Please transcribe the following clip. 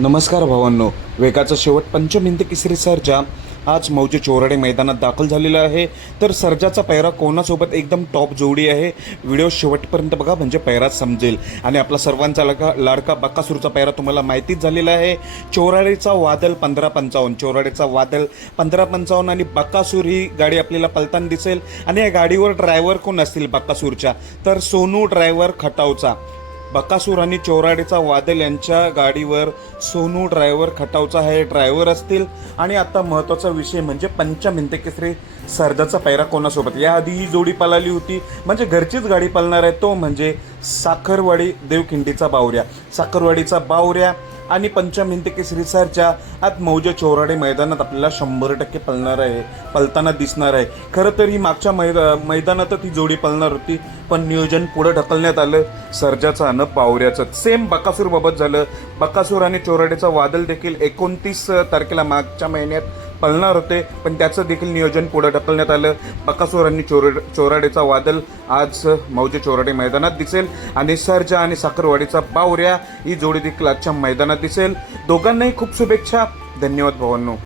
नमस्कार भावांनो. वेगाचा शेवट पंचमिंद किसरी सर्जा. आज मौजे चोराडे मैदानात दाखल झालेला आहे. तर सर्जाचा पैरा कोणासोबत एकदम टॉप जोडी आहे? व्हिडिओ शेवटपर्यंत बघा म्हणजे पैरा समजेल. आणि आपला सर्वांचा लका लाडका बक्कासूरचा पैरा तुम्हाला माहितीच झालेला आहे. चोराडेचा वादल पंधरा पंचावन्न. चोराडेचा वादल पंधरा पंचावन्न आणि बक्कासूर ही गाडी आपल्याला पलताना दिसेल. आणि या गाडीवर ड्रायव्हर कोण असतील बक्कासूरच्या तर सोनू ड्रायव्हर खटावचा. बकासूर आणि चोराडेचा वादल यांच्या गाडीवर सोनू ड्रायव्हर खटावचा हे ड्रायव्हर असतील. आणि आता महत्त्वाचा विषय म्हणजे पंचमिंते केसरी सरदाचा पैरा कोणासोबत? याआधी ही जोडी पळाली होती. म्हणजे घरचीच गाडी पळणार आहे तो म्हणजे साखरवाडी देवखिंडीचा बावऱ्या. साखरवाडीचा बावऱ्या आणि पंचमिंते केसरी सरच्या आत मौजे चोराडे मैदानात आपल्याला शंभर टक्के पलणार आहे पलताना दिसणार आहे. खरं तर ही मागच्या मैदा मैदानातच ही जोडी पलणार होती पण नियोजन पुढे ढकलण्यात आलं. सर्जाचं आणि पावऱ्याचं. सेम बकासूर बाबत झालं. बकासूर आणि चोराडेचा वादल देखील एकोणतीस तारखेला मागच्या महिन्यात पळणार होते पण त्याचं देखील नियोजन पुढे ढकलण्यात आलं. बकासूर आणि चोर चोराडेचा वादल आज मौजे चोराडे मैदानात दिसेल. आणि सरजा आणि साखरवाडीचा बावऱ्या ही जोडी देखील आजच्या मैदानात दिसेल. दोघांनाही खूप शुभेच्छा. धन्यवाद भावांनो.